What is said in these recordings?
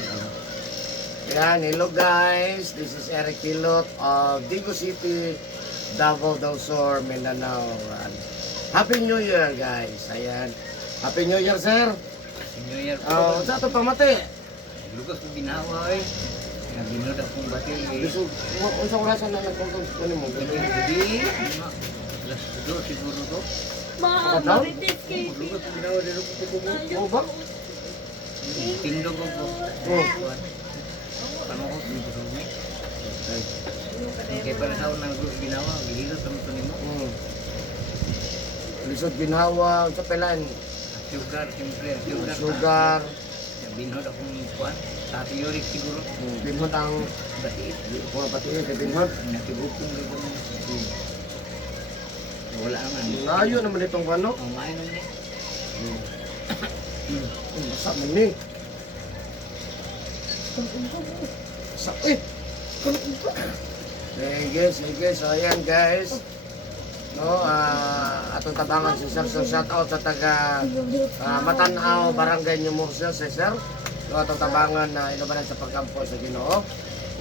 vlog. Yan, hello guys. This is Eric Kilot of Digo City, Davao del Sur, Mindanao. Happy New Year guys. Ayan. Happy New Year sir. New Year Oh, sa ito pamati. lugas ko ginawa eh. Binod akong batil eh. Gusto, unsa orasan na nagkuntong kunin mo? Gabi, alas 2 siguro to. Ma, marites kay Lugas ko ginawa dito ko kukubo. Oo ba? Tindog ko po. Oo. Ano ko, tindog mo. Kaya para sa ako nang ginawa, gililot ang ito nimo. Lisod ginhawa, sa pelan, Sugar, siyempre. sugar, Binod akong kuwan. Sa uric siguro. binhot ang Batit. puro pati binhot. Nakibukong dito mo. Wala naman. Ngayon naman itong ano. Ang main naman eh. Basa man ni. Basa eh. Sige. So ayan guys. No, atong tabangan si Sir. So shout out sa taga Matanaw, Barangay Numurcio si Sir. No, atong tabangan na inubanan sa pagkampo sa Ginoo.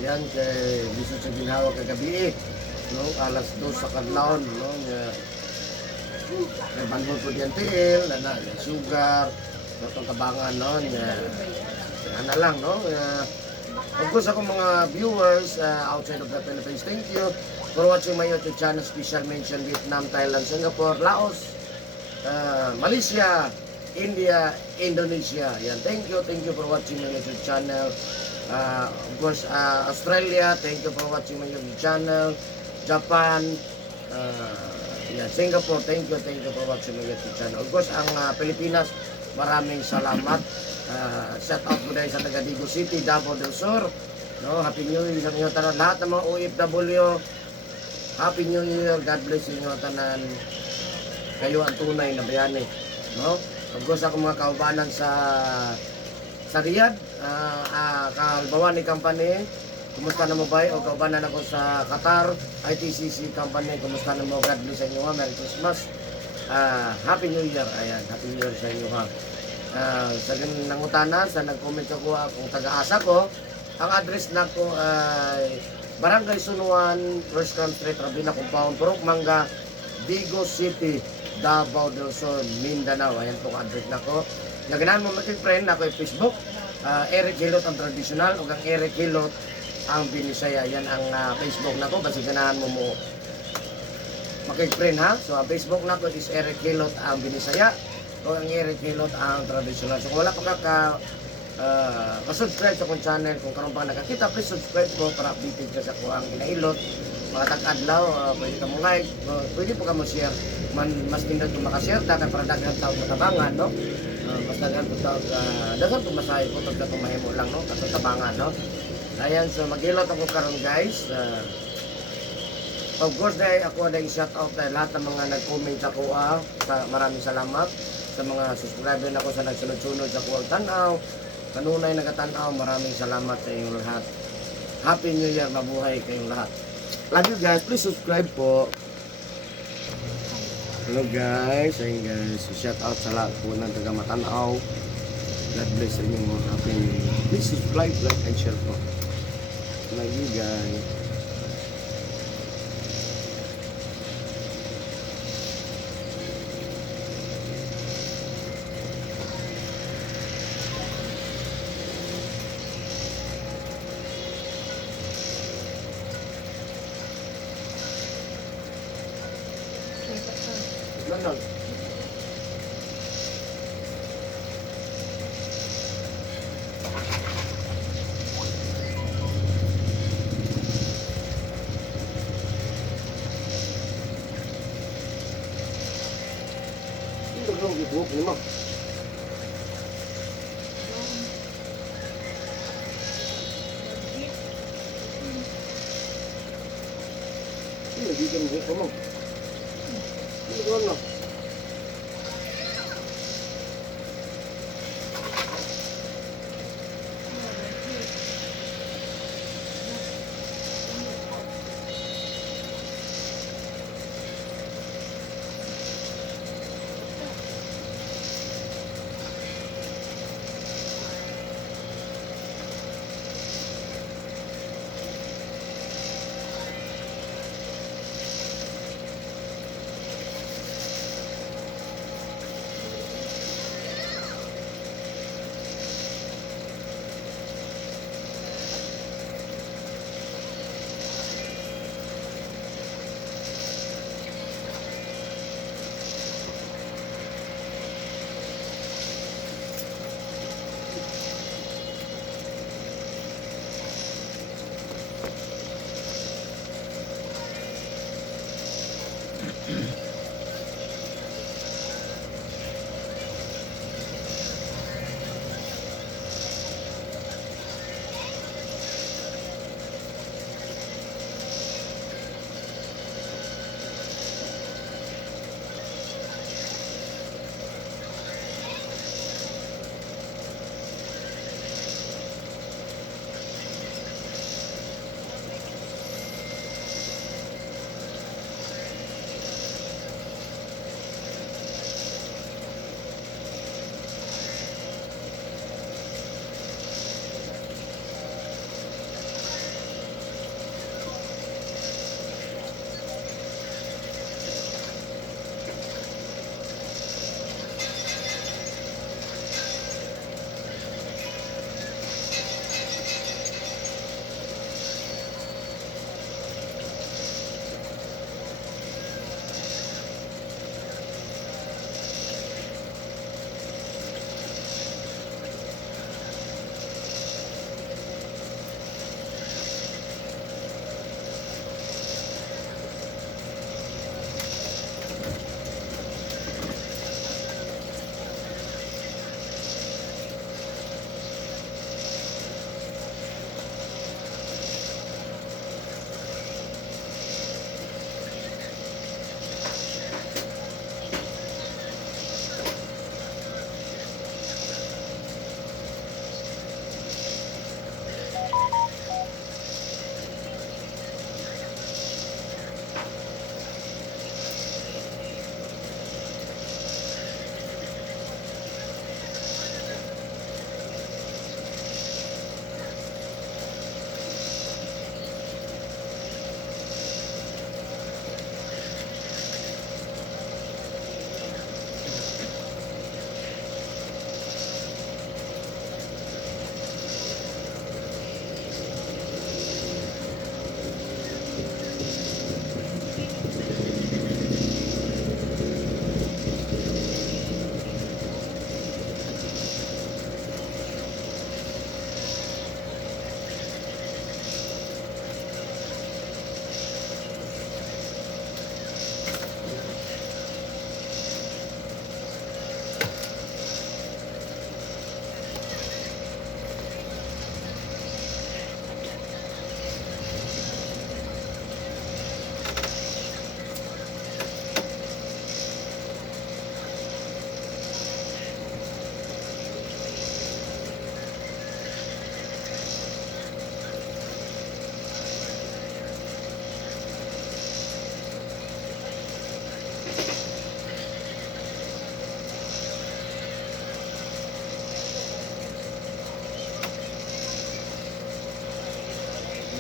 Yan kay lisod sa ginhawa kagabi. No, alas 2 sa kadlawon, no. May banhol po diyan tiil, na sugar, atong tabangan no. Ano lang no. Of course ako mga viewers outside of the Philippines, thank you for watching my YouTube channel. Special mention Vietnam, Thailand, Singapore, Laos, Malaysia, India, Indonesia. Yan, thank you for watching my YouTube channel. Of course, Australia, thank you for watching my YouTube channel. Japan, yan, Singapore, thank you for watching my YouTube channel. Of course, ang Pilipinas, maraming salamat. Shout out po dahil sa taga Digo City, Davao del Sur. No, Happy New Year sa inyo tanan. Lahat ng mga OFW, Happy New Year. God bless sa inyo tanan. Kayo ang tunay na bayani. No? Of course, ako mga kaubanan sa Riyadh, Kalbawani Company. Kumusta na mo ba? O kaubanan ako sa Qatar, ITCC Company. Kumusta na mo? God bless sa inyo ha. Merry Christmas. Happy New Year. Ayan, Happy New Year sa inyo ha. Sa nangutana, sa nag-comment ako kung taga-asa ko, ang address na ko ay Barangay Sunuan, First Street, Rabina Compound, Purok Manga, Digo City, Davao del Sur, Mindanao. Ayan pong address na ko. Naganahan mo mag-friend ako yung Facebook, Eric Hilot ang traditional, o ang Eric Hilot ang Binisaya. Yan ang Facebook na ko, basi ganahan mo mo mag-friend ha. So ang Facebook na ko is Eric Hilot ang Binisaya, o ang Eric Hilot ang traditional. So kung wala pa ka-subscribe sa akong channel, kung karon pa nakakita, please subscribe ko para updated ka sa kuang kinahilot. Mga tag-adlaw, pwede ka mo like, pwede po ka mo share. Mas nindot kung makashare, dagan para daghan tao katabangan, no? Mas daghan po tao, daghan po masahe po, tagka mahimo lang, no? Katabangan, no? Ayan, so mag-ilot ako karon guys. Of course, dahil ako na i-shout out dahil lahat ng mga nag-comment sa kuha. Maraming salamat sa mga subscriber na ko sa nagsunod-sunod sa kuwang tanaw. Kanunay nagatanaw, maraming salamat sa inyong lahat. Happy New Year, mabuhay kayong lahat. Love you guys, please subscribe po. Hello guys, ayun guys, shout out sa lahat po ng taga Matanaw. God bless sa inyong mga happy New Year. Please subscribe, like, and share po. Love you guys. Ganon. Hindi ko gibuhok ni mo. Hindi ko gibuhok mo. Hindi ko ano.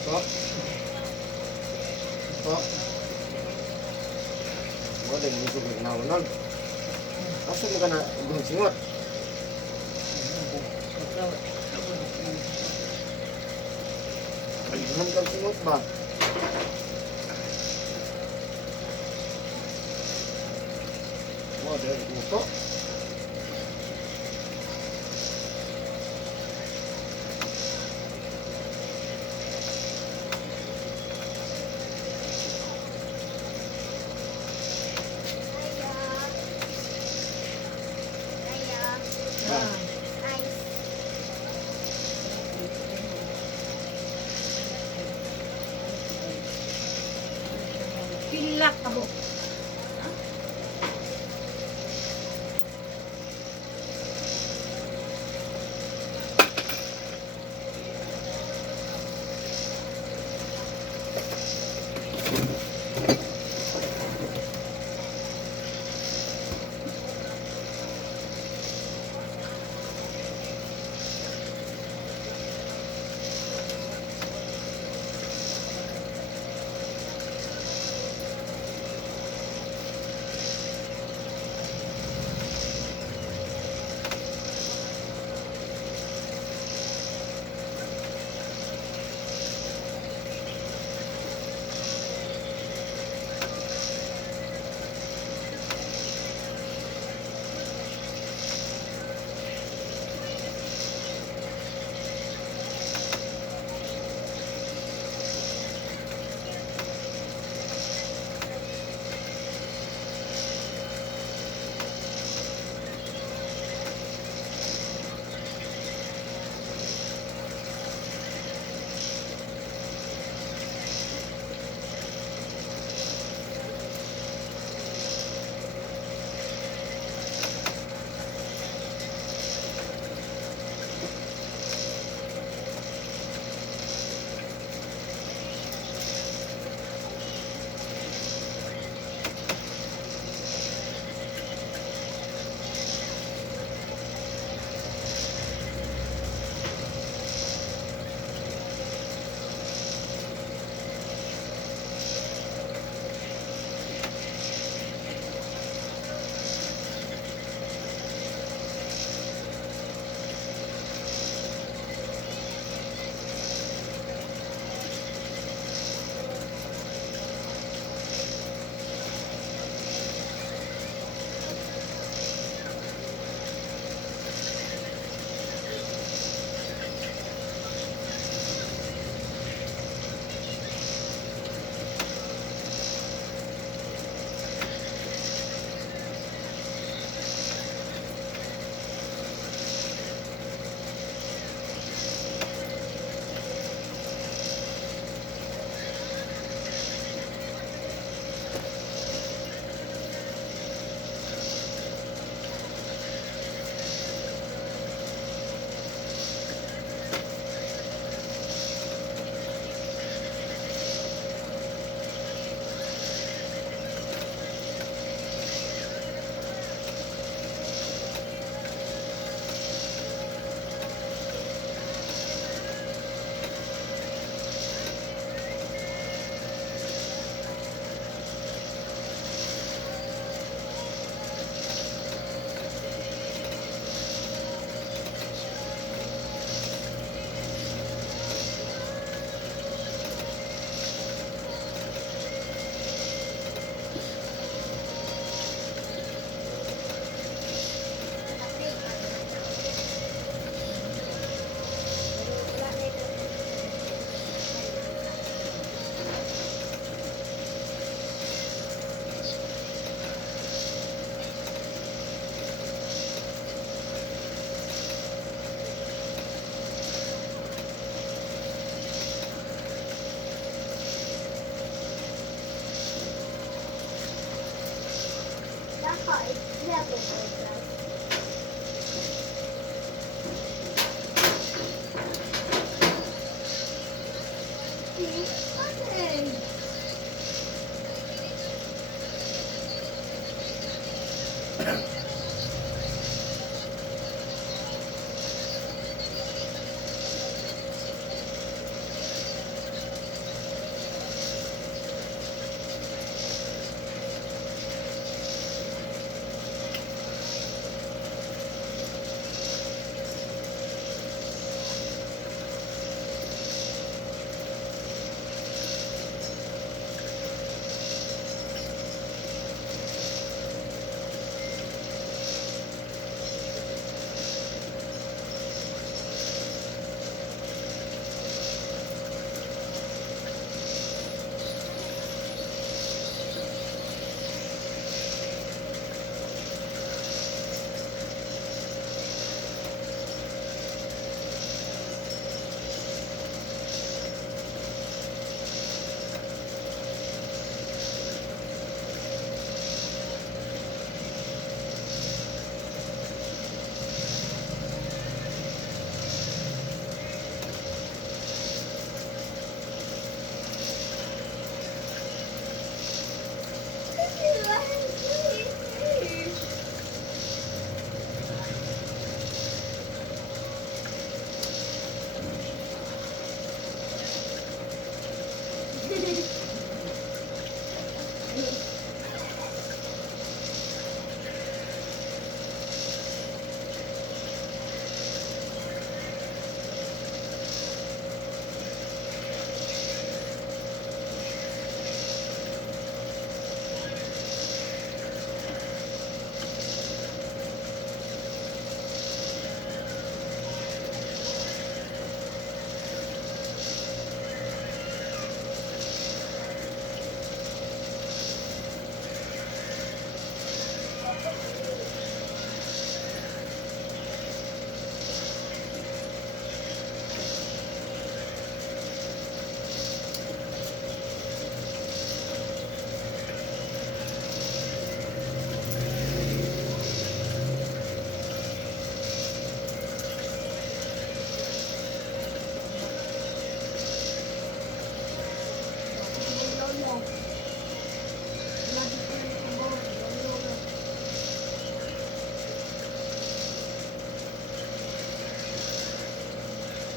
Ito. Ito. Wala yung gusto ko naunan. Asa mo ka na ibang singot? Ayuhan kang singot ba? Wala yung gusto. Pilak abo.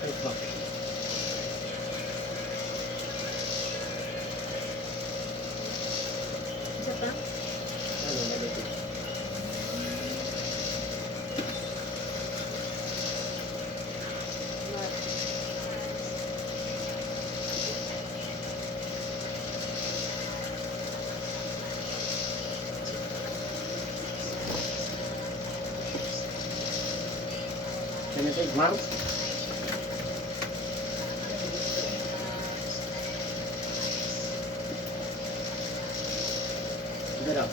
Ito. Isa pa? Ano, negative. Can you take Mars? Get up.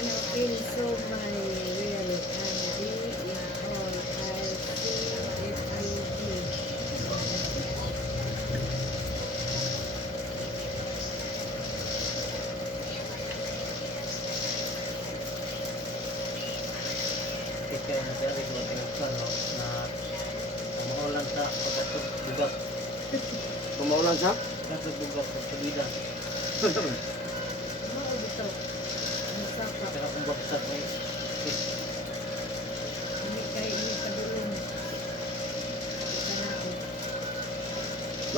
Ano, feel so my really and be in all I see it I do. Kaya na siya, rin ko no, na umuulan sa pagkatugbugat. Kumaulan siya? Pagkatugbugat sa salida. Oo, dito. Ang sakap. Kaya kung bagsak may Hindi kayo ini padulong. Ito na ako.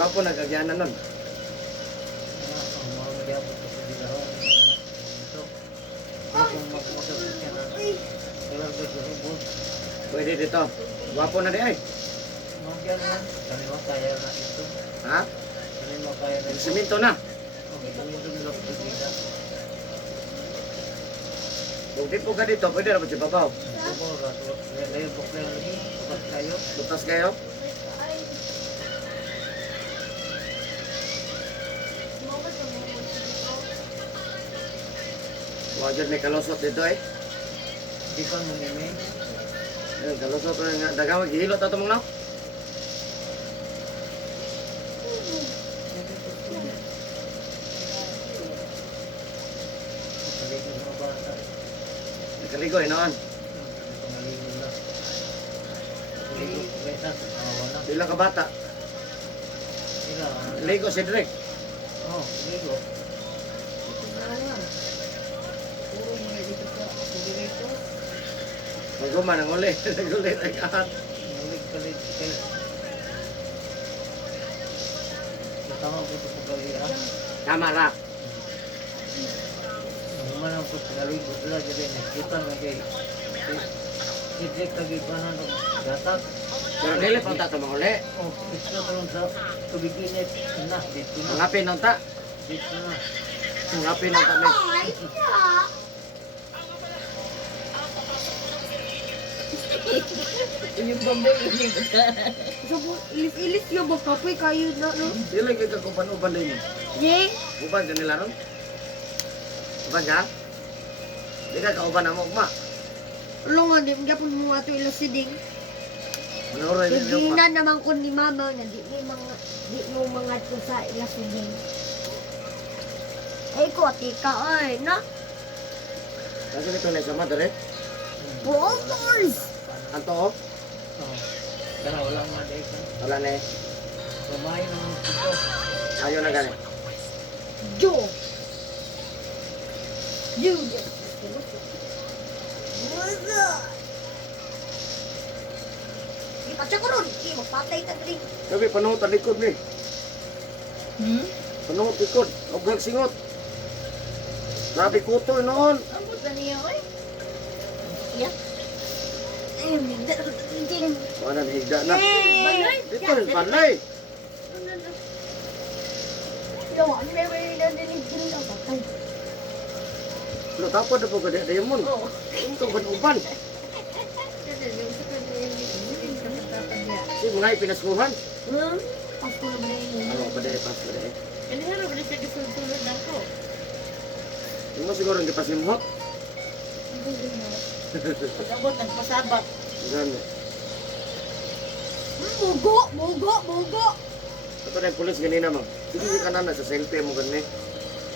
Bapo nagagyanan nun. ang mga magyabot sa salida ho. Ito. Kung magmagabot ka na, kaya gagawin Pwede dito. Gwapo na di ay. Magyan man, kami mo kaya na ito. Ha? Kami mo kaya na ito. Simento na. Kami ito nilok sa salida. Kung di po ka dito, pwede na ba siya babaw? Ito po, layo bukla yung bukas kayo. Butas kayo? Huwag dyan may kalusot dito eh. Di pa mo nime. Ayun, kalusot nga. Dagang maghihilot na ito mong now. Maligo sa mga bata. Nakaligo eh noon. Ito maligo na. Maligo, kaya sa awa na. Bilang ka bata. Ika, Ligo si Drake. oh, maligo. Puro mga dito sa dito. Maguma nang uli. Nagulit ay kahat. Mulig kalit kayo. Tama po ito sa galia. Kamara. Humanang po sa maligo sila. Jadi nakita na kay Sidrik kagi pa na gatak. Pero dili pa ta tumang uli. Oh, ito talong sa tubig init. Na, dito na. Ngapin nang ta. Dito na. Ngapin nang ta. May. Yung bambay ini. Sabo ilis-ilis yo kapoy kayo na no. Dili kay kakupan-uban din. Ye. Uban ka nila ron? Uban ka? Di ka kauban na mo, ma. Longan din gapon mo ato ilasiding. Manuroy din yung Hindi na naman ko ni mama nga di mo mga to sa ilasiding. Ay ko tika ay na. Kasi ito na sa madre. Boys. Anto, oh. Oh. Kaya walang maday ka. Wala na eh. Kumain naman ito. Ayaw na gani. Joe. Dude. What's up? Ipatsa ko ron. Magpatay ta rin. Sabi, panuhot ang likod ni. Hmm? Panuhot likod. Huwag singot. Grabe kuto noon. Ambot na niya, oy. Yeah. Eh, minda na ito. Wala na higda na. Balay. Ito yung balay. Yawa, never na din ang patay. Lo tapos na po ka diamond. Oo. Ito ban-uban. Si mga ipinaskuhan. Hmm? Pasko na ba na yun? Ano ba dahil pas ba dahil? Ano nga ba na siya gisultulan na ko? Yung mo siguro ang kipasimhot. Pag-abot, nagpasabat. Gano. Mugo! Mugo! Mugo! Ito na yung pulis ganina mo. Sige ka na sa selfie mo ganun eh.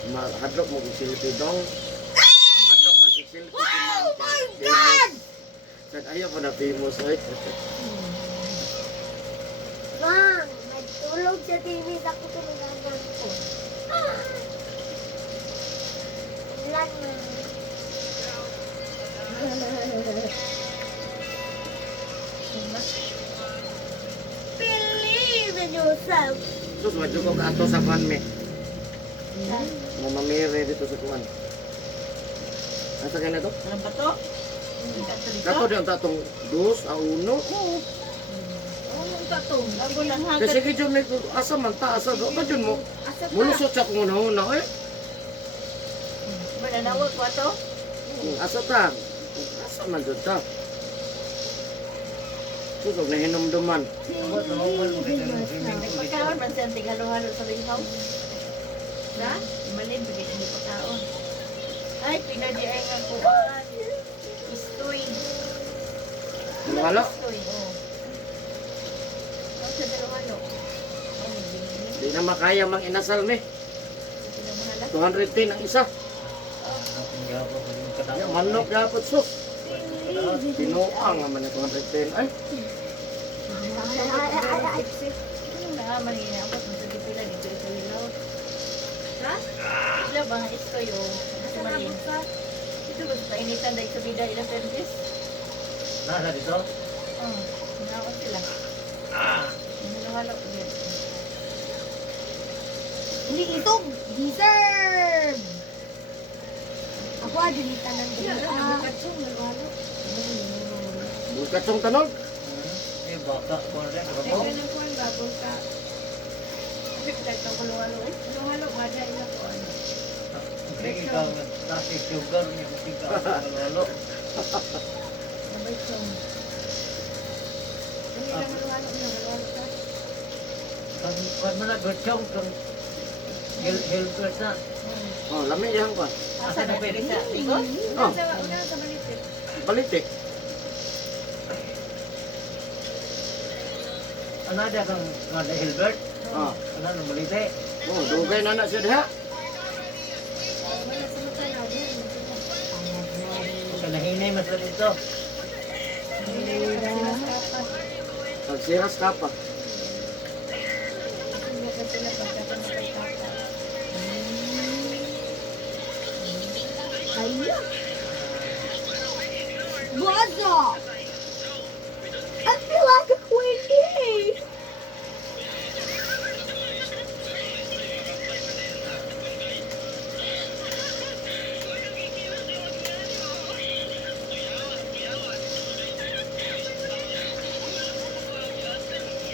Mahadlok mo kung selfie dong. Mahadlok na si selfie. Oh my God! Ayaw po na famous eh. Bang! Nagtulog sa TV. Ako tumagaan ko. Lan na. Feel yourself. Sus, medyo ko ato sa kuan me. Mamamire dito sa kuan. Asa kaya na to? Ano ba to? Kato dito? Kato diyan tatong 2 a 1. Oo. Oo, ang tatong. Ako lang hanggang. Kasi kaya may asa man ta asa do. Ba mo? Asa pa? Mulusot sa kung una eh. Mananawag ko to? Asa ta? Asa man dun ta? Sus, na hinumduman. Pagkaon man siya halo-halo sa lihaw. Na? Malin, bigyan hindi pagkaon. Ay, pinadi ay nga kuwan. Istoy. Halo? Istoy, oo. Ang sa halo-halo. Di na makaya mang inasal me. Sila mahala. 210 ang isa. Ya, manok dapat sus. Pinuang naman na 210. Ay, Ano na, manina ako kung sa pila dito sa lihaw. Ha? Sila ba nga istoy o? Kasi malin. Ito ba sa initan dahil sa bida ilang perdes? Nasa dito? Oo, nanakot sila. Halo-halo ko yan. Hindi ito. Deserve. Ako adilitan ng dila. bulkatsong tanog. Eh, baka ko na rin. Ay, Ano? ganun ko ang babol ka. Kasi kahit ang halo-halo eh. Halo-halo, mada ila ko ano. Sige, ikaw, nasi sugar niya. Kasi ka, lalo. Sabay siyang. Ano yung halo-halo niya? Halo-halo ka? Kan mana gocong kang helper na. Oh, lami yan ko. Asa na pwede sa tigon? Oh. Una sa balitit. Balitik. Ano ada kang kada Hilbert? Oh, Ano nang malite? oh, dugay na na siya diha. Wala sa mata na. Kung nahinay mas na dito. Nagsiras ka pa. Ayun. Waza! I feel like a queen.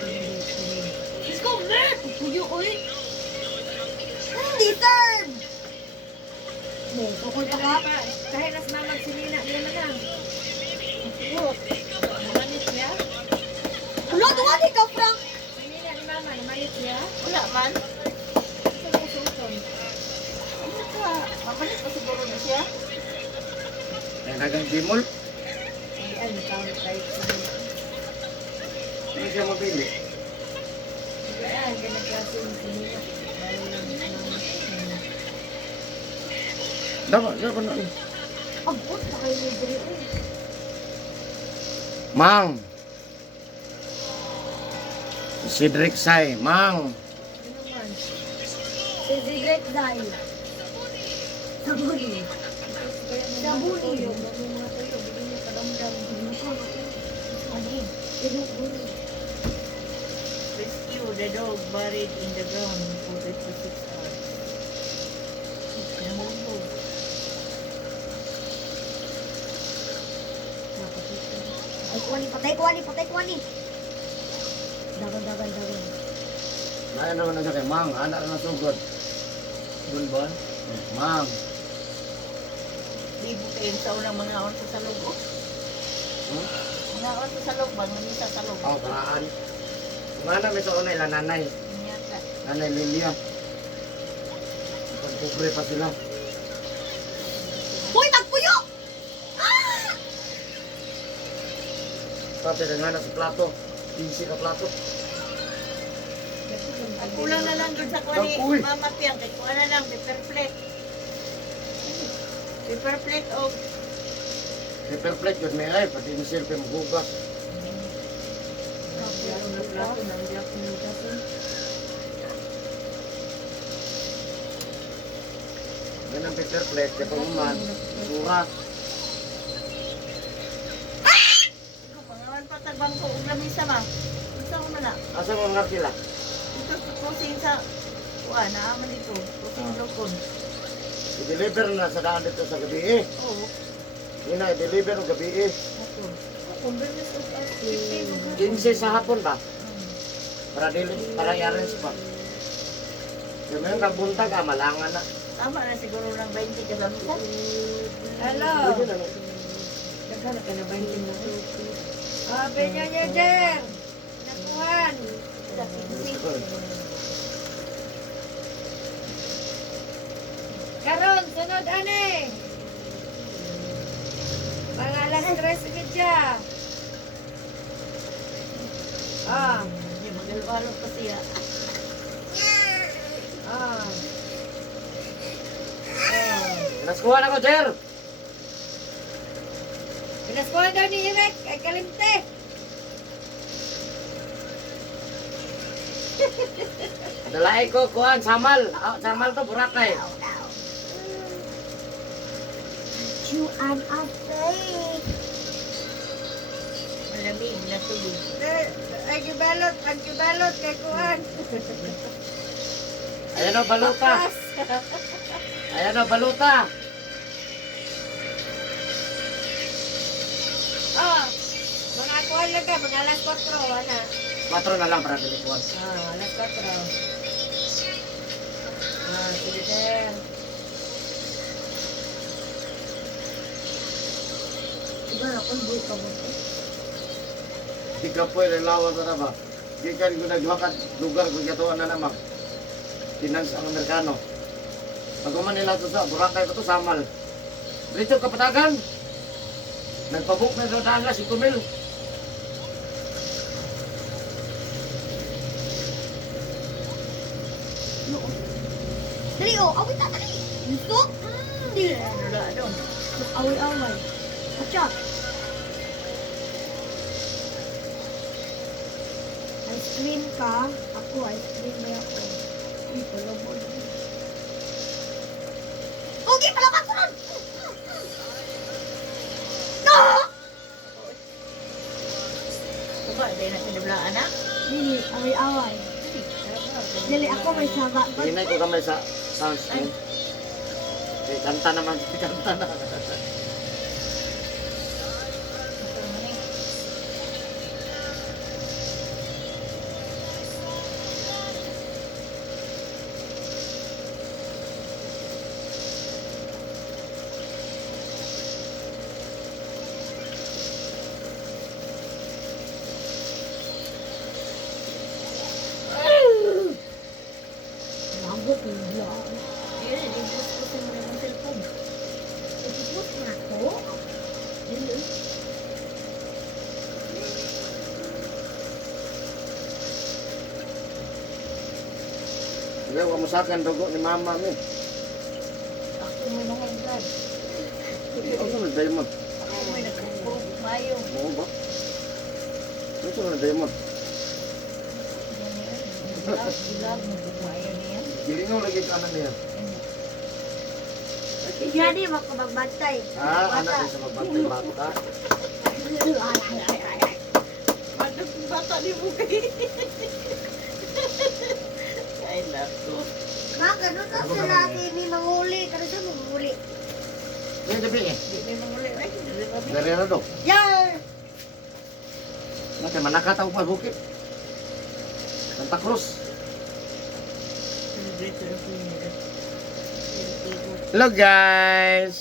Let's go, man! Puyo, oy! Deserve! Mo, tukol pa ka? Kahit nas mamag sinina, nila na lang. Manis niya? Wala, tuwa ni ka, Frank! Sinina ni mama, namanis niya? Wala man. Ano ka? Mamalis pa siguro na siya? Ay, nagang dimol. Ay, count kahit sinina. Ano siya mabili? Ayan, ganang klase yung sinina. Dahil lang mama. Dapat na. Abot pa kayo ni Dre, oy. Mang. Cedric Sai, Mang. Ano man? Si Zigret dahil. Sabuni. Sabuni. Yung mga tuyo, bigyan niya kadamdam. Ano? Pinuguni. Rescue the dog buried in the ground for 56 hours. Namulog. Ay, kuwani, patay, kuwani, patay, kuwani. Dagan. Naya naman na siya kay Mang. Anak na sugod. Bulban? Mang. Libo kayo sa unang mga on sa salog. Oh. Hmm? Mga on sa salog ba? Manisa sa salog. Ang karaan. Kung ano, may sa una ila nanay. Inyata. Nanay Lilia. Pagkubre pa sila. Hoy, nagpuyo! Ah! Tapos nga na sa plato. 15 ka plato. Ang kulang na lang doon sa kuha ni Uy. Mama Piang. Kaya kuha na lang, paper plate. Paper plate o Paper plate yun may ay. Pati yung silpi magugas. Yan ang paper plate. Kaya pamuman. Surat. Pangawan pa tagbang ko. Ug lamisa ma. Unsa ko man na? Asa mo nga sila? Ito kusin sa kuha na aman dito. Kusin lokon. I-deliver na sa daan dito sa gabi eh. Oo. Yun na, i-deliver ng gabi eh. Ako. Convenience of us. 15 sa hapon ba? Hmm. Para i-arrange pa. Kaya may nagbunta ka, malangan na. Tama na siguro ng 20 ka lang isa. Hello. Pwede na no? Nagkala ka na ba yung na? Ah, penyo niya, Jer. Nakuhan. Sa 15. Karon, sunod ane. Mga alas 3 medya. Ah, Hindi magalwalog pa siya. ah. Naskuha na ko, Jer! Pinaskuhan daw ni Irek, ay kalimte. Dalay ko, kuhan, samal. Ah, samal to, Boracay. You and a fake. Malamig na tubig. Ay, gibalot kay Kuhan. Ayan o, baluta. Ayan o, baluta. Oh, mga kuhan lang ka, mga alas 4, wala. 4 na lang para dilikuan. Ah, alas 4. Ah, sige sir. Diba ako buhay ka mo? Di ka pwede lawas na ba? Di ka rin ko nagwakat lugar kung gatuan na naman. Finance ang Amerikano. Pag nila ito sa Boracay pa ito, samal. Dito kapatagan. Nagpabook na sa daan na, 5 mil. Dali oh, awit na dali. Gusto? Hindi. Wala doon. Away-away. Atya. Ice cream ka. Ako, ice cream na ako. Uy, palabot. Okay, palabot ko nun! No! Diba, dahil na sinablaan na. Dili, away-away. Dili, ako may saga. Hinay ko kamay sa soundscreen. Eh, kanta naman, kanta na. Lagot yung vlog. Yun, i-post ko sa mga ng cellphone. Ipipot na ako. Dili. Hindi, huwag mo sa akin, dugo ni mama mi. Ako may mga blood. Ano na diamond? Ako may nagpupurog mayo. Mo ba? Ano na diamond? Yan yan. Ilag, mayo niya. Gilingaw lagi ka na niya. Jadi makabagbantay. Ah, anak din sa magbantay bata. Madog yung bata ni Bukay. Ay, naku. Ma, ganun na sila ni manguli. Kasi siya manguli. Ngayon gabi eh. Di may manguli. Ay, hindi ba? Dari na do. Yan! Nanti manakataw pa bukit. Santa Cruz. Celebrate sa Pilipinas. Hello guys.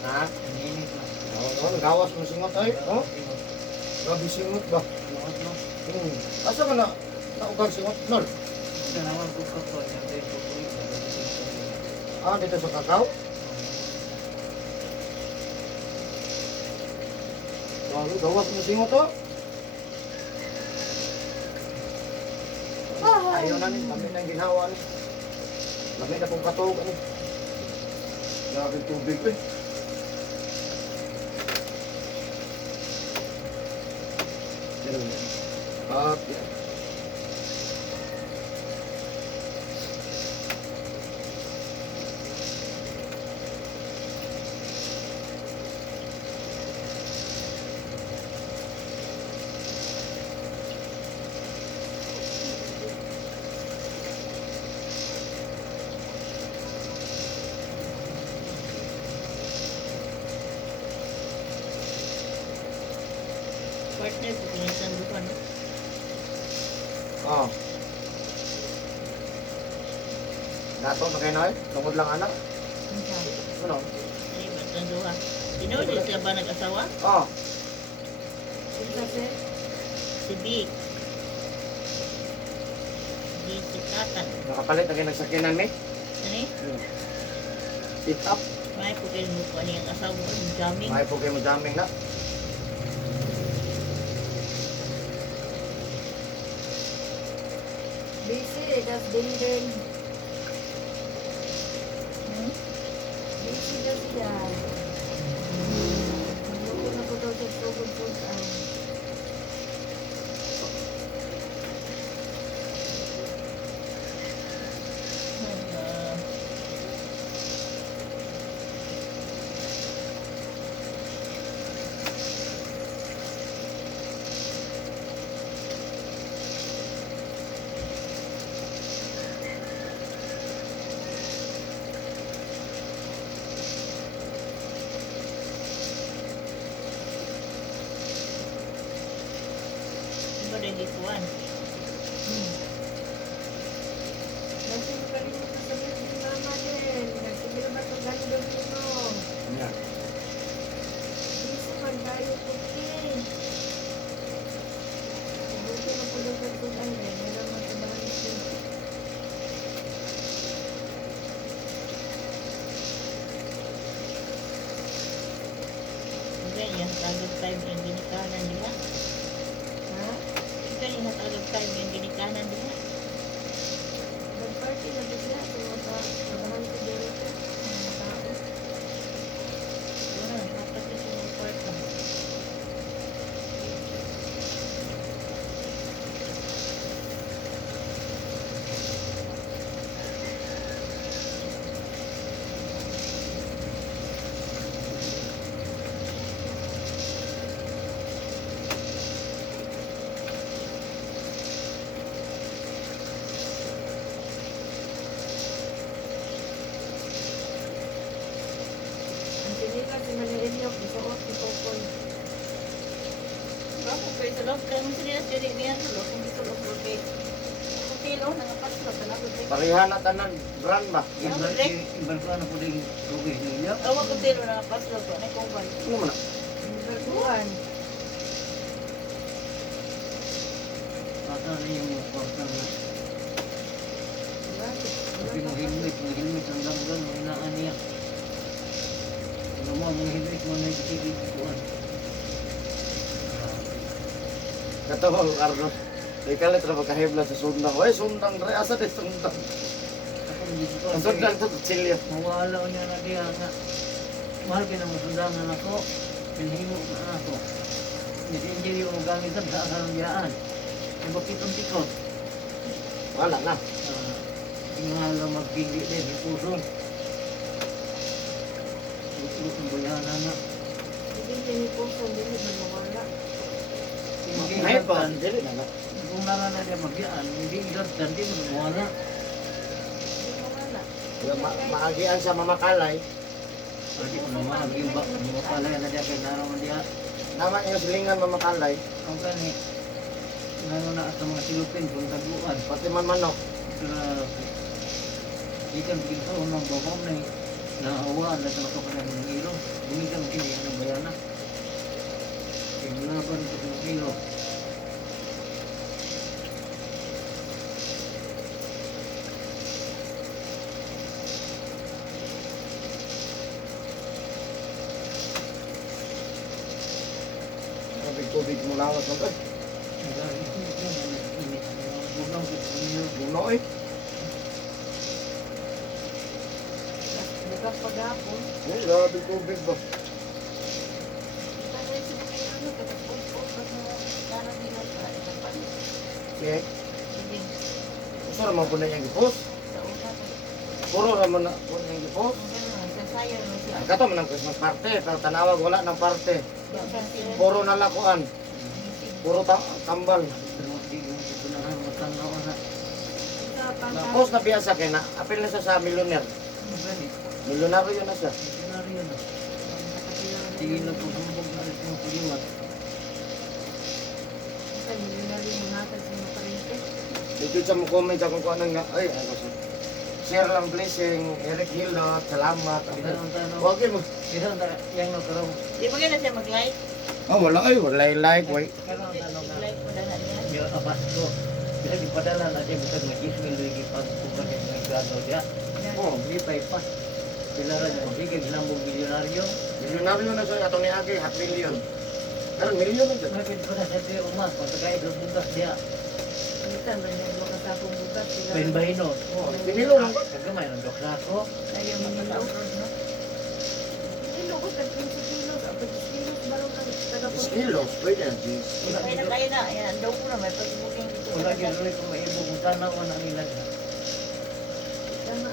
Ha? Init na. Oh, gawas mo singot ay. Oh, grabe singot ba? Lahat na. Asa ka na? Naugang singot nol. Isa naman po ka po. Yan tayo po po. Ah, dito sa kakao. Grabe, gawas mo singot oh. Ayaw na ni, kami nang ginawa ni. Lami na pong katog ni. Grabe tubig eh. Ah, Ay, pagkinisan dukan. Oh. Dato na kayo na tungod lang anak. Ano? Ay, ba't ang duha? Sino, di sila ba nag-asawa? Oh. Isa sir. Si Vic. Di si Tatan. Nakapalit na kayo nagsakinan ni. Ano Sit up. may pagkain mo pa niyang asawa. Ang jamming. May po kayo mo jamming na. Busy, das dingding. Hmm? Busy daw siya. Luto na ko daw sa sugod-sugan. Ah, Iba rin ikuan. Nasi mo kalimut na sabihin din mama din. Nagsigil ba ito gandong mo? Yan. Busy man tayo puti. Buti na po daw sa sugan din. Meron man sa bahay siya. Ika yung tagog time yung ginikanan diha. Ha? Ika yung tagog time yung ginikanan diha. Nag-party na ba siya? Tumabahan ko din ito. Mga tao. Wala, napatid siya ng kwarta. Ang sinilas si Manilio, isuot si Popoy. Ako kayo sa loob, kaya mo sila siya rin niya sa loob, hindi ko loob kay kilo, nangapaslo, panagod rin. Parihan na tanan brand ba? Iban ko ano po din rugis niya. Awa ko tilo, nangapaslo ko, na kumbal. Ano man na? Ang berkuan. Ata na yung kwarta na. Bakit? Kasi mo hilmit ang langgan, mo inaan niya. Ano mo, mga hilmit mo na itigil kuan. Katawang Arno. Ikalit na magkahibla sa sundang. Uy, sundang dre. Asa di sundang? Ako hindi ko. Ang sundang to Chilya. Mawala ko niya na diya nga. Mahal ka na masundangan ako. Pinahimo na ako. Hindi yung gamit sa daan diyaan. Yung bakitong-tikot. Wala na. Tingala magpili din, ipuson. Tulog ang bayanan na. Hindi ni Puso, hindi man mawala. Ngayon pa. Dili na na. Kung nara na niya magyaan, hindi igagdan, di mo wala. Hindi mawala. Maagian sa mamakalay. Pwede ko naman, mag-iba. Hindi mo pala na diya kay naraman diya. Naman yung silingan mamakalay. Ang gani, naro na at mga silupin, kung taguan. Pati man manok. Ito na, ikan ginto ng babam na naawaan na sa matukan ng ilo. Gumigang kiniyan ng bayana. Tinglaban ito ng ilo. Tubig mo lawas mo. Ay, Ang gani, init. Bugang ito. buno eh. Bukas paghapon. Ay, grabe tubig ba? Ika rin sila kayo ano, kapag pumpo, kapag naran nila sa itapan. Okay. Sige, Gusto naman po na yung gipos. sa utak. Puro naman na po na yung gipos. Ang gano'n, sasaya mo siya. Kato man ang Christmas party. Pero tanawag wala ng party. Baka sila. Puro nalakuan. Puro tambal. Pero di yung tutunahan matanaw na. Ika, Na pangka. post na biyasa kay na. Apil na siya sa millionaire. Ang gani, Milyonaryo yun na siya. senaryo na. Tingin na po sumbog na rin yung puliwat. sa milyonaryo mga hatag sa mga parente. Dito sa mo comment ako kung anong nga, ay, ano siya. Share lang blessing, Eric Hilot, salamat. Kita ang tanong. Okay mo. Kita ang yang nagkaroon. Di ba gana siya mag-like? Wala ay, wala like, wait. Karoon ang tanong na. Like mo na niya. Yung abas ko. Bisa dipadala na siya bisa mag-ismil lagi pag kumpara ng nagagaw dia. Oh, di pa pa. Sila rin yung sige, ginambong milyonaryo. Milyonaryo na siya, atong ni Agi, 500,000. Karang milyon na dyan. Bakit pa na siya siya umas, pagkakaya doon bukas dia. Kita ba na mga katapong bukas sila. Bahin-bahin no. Oh, tinilo lang. Kagamay ng dokla ko. Ayaw mo sa abroad, no? Kilo ko tag 20 kilos, abot 10 kilos barong ka taga-punta. Kilos, pwede yan, jeez. Ay na kayo na. Ayan, andaw ko na. May pag-booking dito. Wala gano'n kung maibo kung tanaw ko ng ilan. Tama.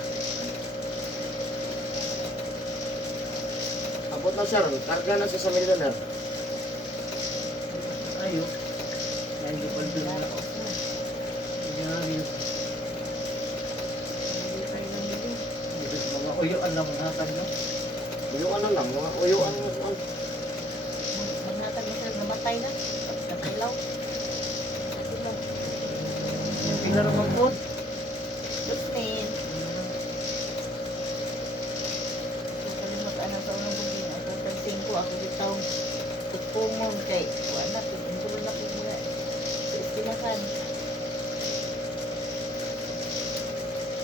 Abot na sir, karga na siya sa milyoner. Ayo. Dahil di pa doon na. Milyonaryo. Hindi pa rin ang bili. Dito sa mga uyuan na mga hatag no. Uyuan na lang, mga uyuan. Magnatag na sila namatay na. Napilaw. Napilaw. Pila naman po. Lusmin. So, kalimot anak sa unang buging. Ako tanting ko. Ako bitaw. Tupumon kay. Wala. Tupumon na po mula. Sa istilakan.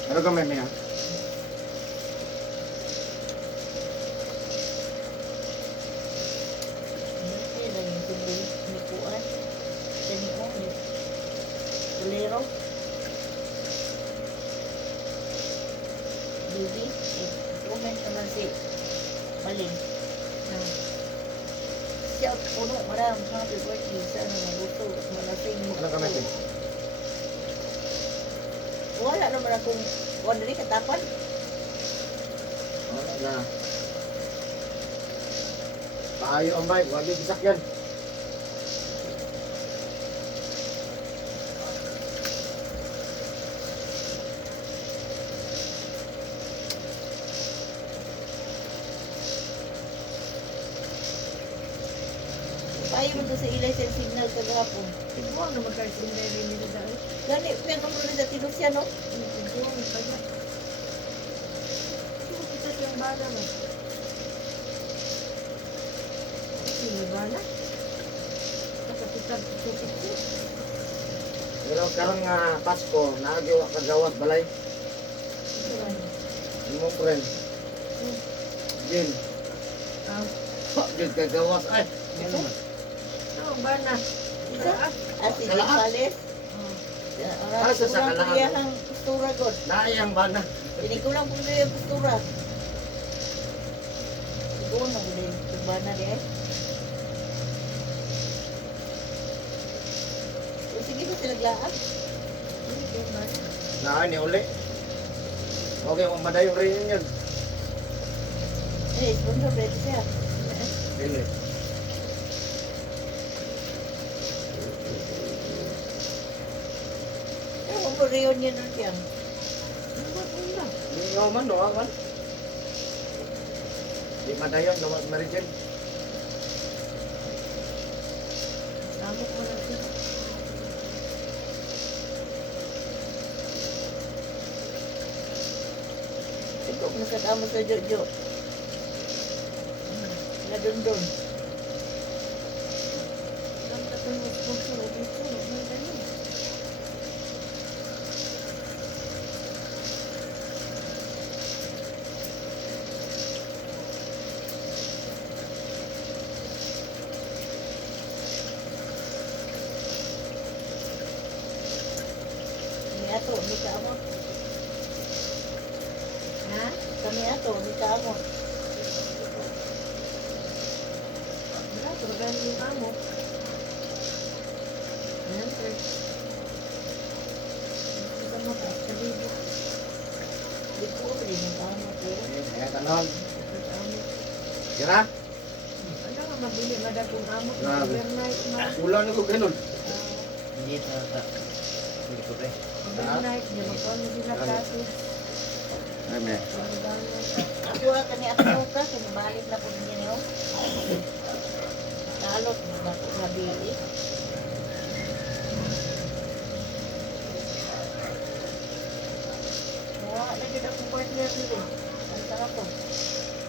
Ano ka may miya? Hindi lang yung tuloy ni Kuan. Kani o. Tulero. Bibi. Comment naman si Malin. Siya puno. Maram. Happy birthday. Sana mabuto. At malasing mo. Ano ka may miya? Wala naman akong wala rin katapan. Wala na. Paayo ang bike, wag yung sasakyan. Payo mo to sa ilay sa signal kagahapon. Tigbuang na magka-sindari nila dahil. Gani, pero mo rin sa tinusya, no? Tigbuang pa niya. Sino kita siyang bala mo? Sino bala? Nakapitag tutik ko. Pero karon nga Pasko, naagawa kagawas balay. Ito ba niya? Imong friend. Jin. Jin kagawas ay. Ano man? Ano ba na? Isa? At si Kalaat. Palis. Ah, sa Kurang Kalaat. kuriyahang postura, God. Naayang bana. Hindi ko lang kung yung postura. Siguro na uli. Tugbana di eh. O sige ko sila glaan. Hindi ba? Naa ni uli. Okay, madayo rin yun. Eh, sponsor dito siya. Dili. Eh, kung reunion nun siya. Ano ba kung na? Hindi nga man, no, man. Di madayon, nawas marijin. Tamok mo lang siya. Ito, nasatama sa Jojo. Nadundun. Ang tatang mo sponsor o dito. Ano ba yun? Kami ato, ni kaamot. Ha? Kami ato, ni kaamot. Wala, talagang yung amo. Ayan, sir. Ito mo ka, kalibo. Di ko rin ni kaamot. Eh. Eh, tanon. Ito amo. Kira? Ano ka mabili madagong amo? Grabe. Overnight man. Ulan ko ganun. Hindi sa likod eh. Overnight niya. Magkano mo sila kaso? Ay, me. Ang dami. Ako ra kani ako ka, kani balik na po niya niyo. Kalot na ko gabi. Sige. Ang sarap ko.